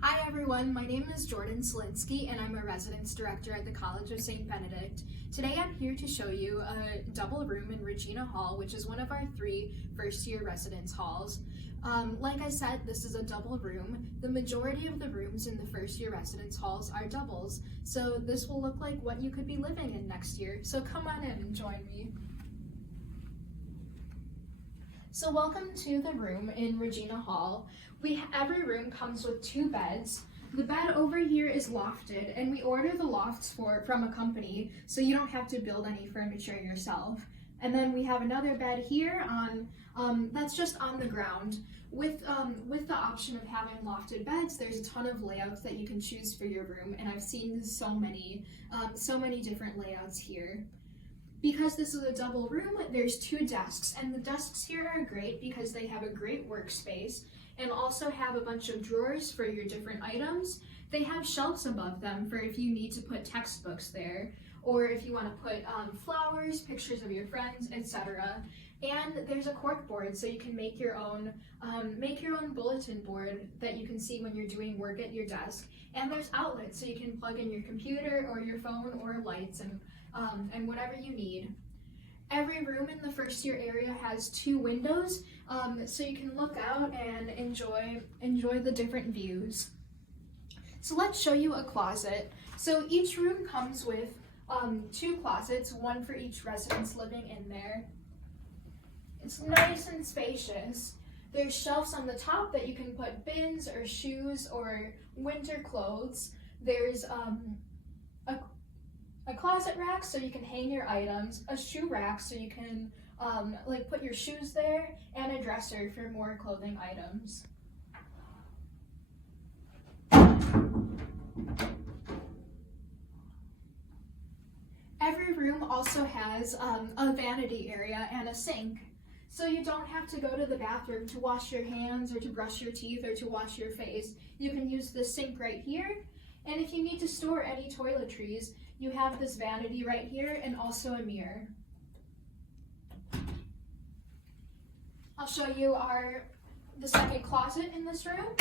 Hi everyone, my name is Jordan Selinsky and I'm a residence director at the College of St. Benedict. Today I'm here to show you a double room in Regina Hall, which is one of our 3 first-year residence halls. Like I said, this is a double room. The majority of the rooms in the first-year residence halls are doubles, so this will look like what you could be living in next year. So come on in and join me. So welcome to the room in Regina Hall. Every room comes with 2 beds. The bed over here is lofted, and we order the lofts from a company, so you don't have to build any furniture yourself. And then we have another bed here that's just on the ground. With the option of having lofted beds, there's a ton of layouts that you can choose for your room, and I've seen so many different layouts here. Because this is a double room, there's 2 desks, and the desks here are great because they have a great workspace and also have a bunch of drawers for your different items. They have shelves above them for if you need to put textbooks there, or if you want to put flowers, pictures of your friends, etc. And there's a cork board, so you can make your own bulletin board that you can see when you're doing work at your desk. And there's outlets, so you can plug in your computer or your phone or lights and whatever you need. Every room in the first year area has 2 windows, so you can look out and enjoy the different views. So let's show you a closet. So each room comes with 2 closets, one for each residence living in there. It's nice and spacious. There's shelves on the top that you can put bins or shoes or winter clothes. There's a closet rack so you can hang your items, a shoe rack so you can put your shoes there, and a dresser for more clothing items. Every room also has a vanity area and a sink, so you don't have to go to the bathroom to wash your hands or to brush your teeth or to wash your face. You can use the sink right here, and if you need to store any toiletries, you have this vanity right here and also a mirror. I'll show you the second closet in this room.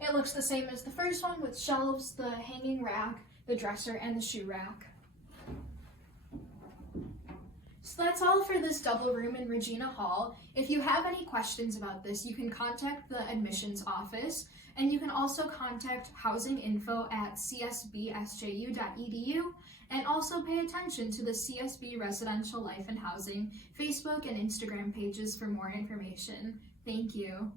It looks the same as the first one with shelves, the hanging rack, the dresser, and the shoe rack. So that's all for this double room in Regina Hall. If you have any questions about this, you can contact the admissions office, and you can also contact housing info at csbsju.edu, and also pay attention to the CSB Residential Life and Housing Facebook and Instagram pages for more information. Thank you.